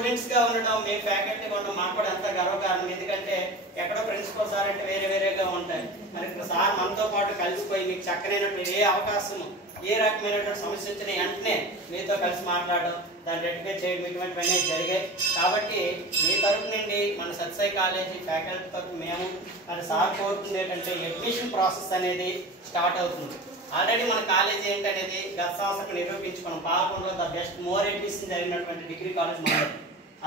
Students గా ఉండడం, మేము ఫ్యాకల్టీగా ఉండడం మాకు కూడా ఎంత గర్వకారణం. ఎందుకంటే ఎక్కడో ప్రిన్సిపల్ సార్ అంటే వేరేగా ఉంటాయి. మరి ఇక్కడ సార్ మనతో పాటు కలిసిపోయి మీకు చక్కనైనటువంటి ఏ అవకాశం, ఏ రకమైనటువంటి సమస్య వచ్చినా వెంటనే మీతో కలిసి మాట్లాడడం, దాన్ని రెక్టిఫై చేయడం, ఇటువంటివన్నీ జరిగాయి. కాబట్టి మీ తరపు నుండి మన సత్సాయి కాలేజీ ఫ్యాకల్టీతో మేము మరి సార్ కోరుతుంది ఏంటంటే అడ్మిషన్ ప్రాసెస్ అనేది స్టార్ట్ అవుతుంది. ఆల్రెడీ మన కాలేజీ ఏంటనేది గత సంవత్సరం నిరూపించుకున్నాం. పాల్గొనలో ద బెస్ట్ మోర్ అడ్మిషన్ జరిగినటువంటి డిగ్రీ కాలేజ్ మనది.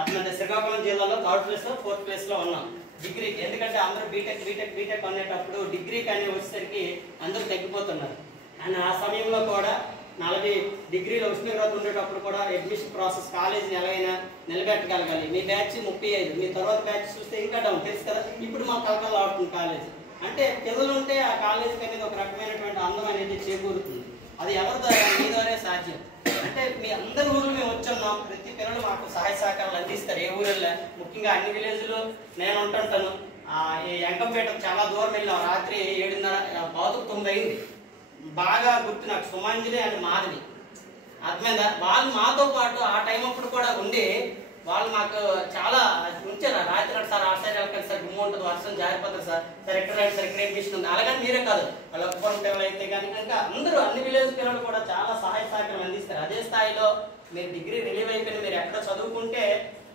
అట్లంటే శ్రీకాకుళం జిల్లాలో 3rd ప్లేస్ లో 4th ప్లేస్ లో ఉన్నాం డిగ్రీకి. ఎందుకంటే అందరూ బీటెక్ అనేటప్పుడు డిగ్రీకి అనేది వచ్చేసరికి అందరూ తగ్గిపోతున్నారు. అండ్ ఆ సమయంలో కూడా 40 డిగ్రీల ఉష్ణోగ్రత ఉండేటప్పుడు కూడా అడ్మిషన్ ప్రాసెస్ కాలేజీని ఎలాగైనా నిలబెట్టగలగాలి. మీ బ్యాచ్ 35, మీ తర్వాత బ్యాచ్ చూస్తే ఇంకా డౌన్, తెలుసు కదా. ఇప్పుడు మా కలకలు ఆడుతుంది కాలేజీ అంటే. పిల్లలు ఉంటే ఆ కాలేజీకి అనేది ఒక రకమైనటువంటి అందం అనేది చేకూరుతుంది. అది ఎవరి ద్వారా? మీ ద్వారా సాధ్యం. అంటే మీ అందరి ఊర్లు మేము వచ్చున్నాం, ప్రతి పిల్లలు మాకు సహాయ సహకారాలు అందిస్తారు. ఏ ఊరెళ్ళా, ముఖ్యంగా అన్ని విలేజ్లో నేను ఉంటుంటాను. ఈ ఎంకంపేట చాలా దూరం వెళ్ళాం. రాత్రి 7:30 అయింది. బాగా గుర్తు నాకు సుమాంజలి అండ్ మాధవి, అర్థమైందా? వాళ్ళు మాతో పాటు ఆ టైం అప్పుడు కూడా ఉండి వాళ్ళు మాకు చాలా ఉంచారు. రాత్రి సార్ ఆ సైడ్ వెళ్ళకండి సార్, గుమ్మ ఉంటుంది, వర్షం జారిపోతుంది సార్, సార్ ఎక్కడ రండి సార్, ఇక్కడ అడ్మిషన్ ఉంది. అలాగని మీరే కాదు, వాళ్ళ ఒక్కరం పిల్లలు అయితే కానీ ఇంకా అందరూ అన్ని విలేజ్ పిల్లలు కూడా చాలా సహాయ సహకారం అందిస్తారు. అదే స్థాయిలో మీరు డిగ్రీ రిలీవ్ అయిపోయిన మీరు ఎక్కడ చదువుకుంటే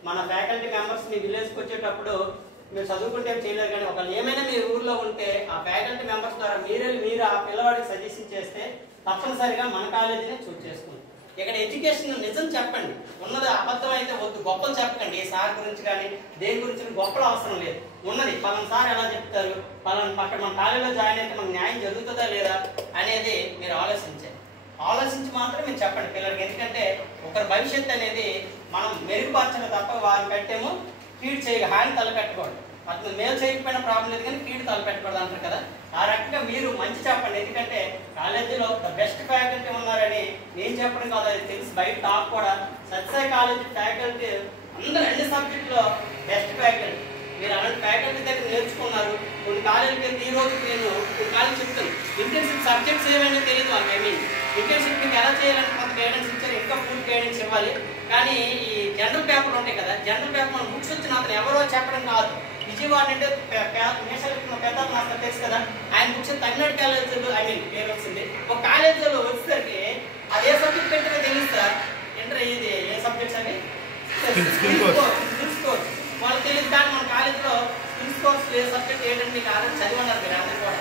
మన ఫ్యాకల్టీ మెంబర్స్ మీ విలేజ్కి వచ్చేటప్పుడు మీరు చదువుకుంటే చేయలేరు. కానీ ఒకళ్ళు ఏమైనా మీ ఊర్లో ఉంటే ఆ ఫ్యాకల్టీ మెంబర్స్ ద్వారా మీరు ఆ పిల్లవాడికి సజెషన్ చేస్తే తప్పనిసరిగా మన కాలేజీనే చూస్ చేసుకోండి. ఇక్కడ ఎడ్యుకేషన్ నిజం చెప్పండి, ఉన్నది అబద్ధం అయితే వద్దు. గొప్పలు చెప్పకండి. ఏ సార్ గురించి కానీ దేని గురించి గొప్పలు అవసరం లేదు. ఉన్నది పలానా సార్ ఎలా చెప్తారు, పలానా పక్కన మన కాలేజీలో జాయిన్ అయితే మనకు న్యాయం జరుగుతుందా లేదా అనేది మీరు ఆలోచించి మాత్రం మీరు చెప్పండి పిల్లలకి. ఎందుకంటే ఒకరి భవిష్యత్తు అనేది మనం మెరుగుపరచడం తప్ప వారిని పెట్టేమో ఫీడ్ హాని తలపెట్టకూడదు. అతను మేలు చేయకపోయినా ప్రాబ్లం లేదు, కానీ ఫీడ్ తలపెట్టకూడదు అంటారు కదా. ఆ రకంగా మీరు మంచి చెప్పండి. ఎందుకంటే కాలేజీలో ద బెస్ట్ ఫ్యాకల్టీ ఉన్నారని నేను చెప్పడం కాదు, అది తెలుసు. బయట టాప్ కూడా సత్సాయి కాలేజీ ఫ్యాకల్టీ అందరూ అన్ని సబ్జెక్టులో బెస్ట్ ఫ్యాకల్టీ. మీరు అలాంటి ఫ్యాకల్టీ దగ్గర నేర్చుకున్నారు. కొన్ని కాలేజీకి వెళ్తే ఈ రోజు నేను కొన్ని కాలేజీ చెప్తాను, ఇంటర్న్షిప్ సబ్జెక్ట్స్ ఏమైనా తెలియదు వాళ్ళకి. ఇంటర్న్షిప్ మీకు ఎలా చేయాలని కొంత గైడెన్స్ ఇచ్చారు, ఇంకా పూర్తి గైడెన్స్ ఇవ్వాలి. కానీ ఈ జనరల్ పేపర్లు ఉంటాయి కదా, జనరల్ పేపర్ మన బుక్స్ వచ్చిన అతను ఎవరో చెప్పడం కాదు. విజయవాడ అంటే పెద్ద మాస్టర్ తెలుసు కదా, ఆయన బుక్స్ తమిళనాడు కాలేజీలో పేరు వచ్చింది. ఒక కాలేజీలో వచ్చేసరికి అది ఏ సబ్జెక్ట్ పెట్టినా తెలుస్తా. ఇంటర్ ఇది ఏ సబ్జెక్ట్స్ అని స్కిల్స్ కోర్స్ వాళ్ళకి తెలియదు. కానీ మన కాలేజీలో స్కిల్స్ కోర్స్ ఏ సబ్జెక్ట్ ఏంటంటే మీకు ఆల్రెడీ చదివి ఉన్నారు మీరు అందరూ కూడా.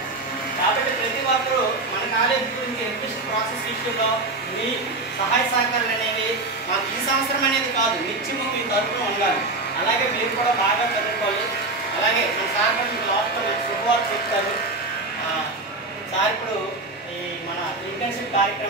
కాబట్టి ప్రతి ఒక్కరూ మన కాలేజీ గురించి అడ్మిషన్ ప్రాసెస్ విషయంలో మీ సహాయ సహకారాలు అనేవి మాకు ఈ సంవత్సరం అనేది కాదు, నిత్యము మీ తరఫున ఉండాలి. అలాగే మీరు కూడా బాగా చదువుకోవాలి. అలాగే మన సార్ కూడా మీకు లాస్ట్లో శుభవార్త చెప్తారు. సార్ ఇప్పుడు ఈ మన ఇంటర్న్షిప్ కార్యక్రమం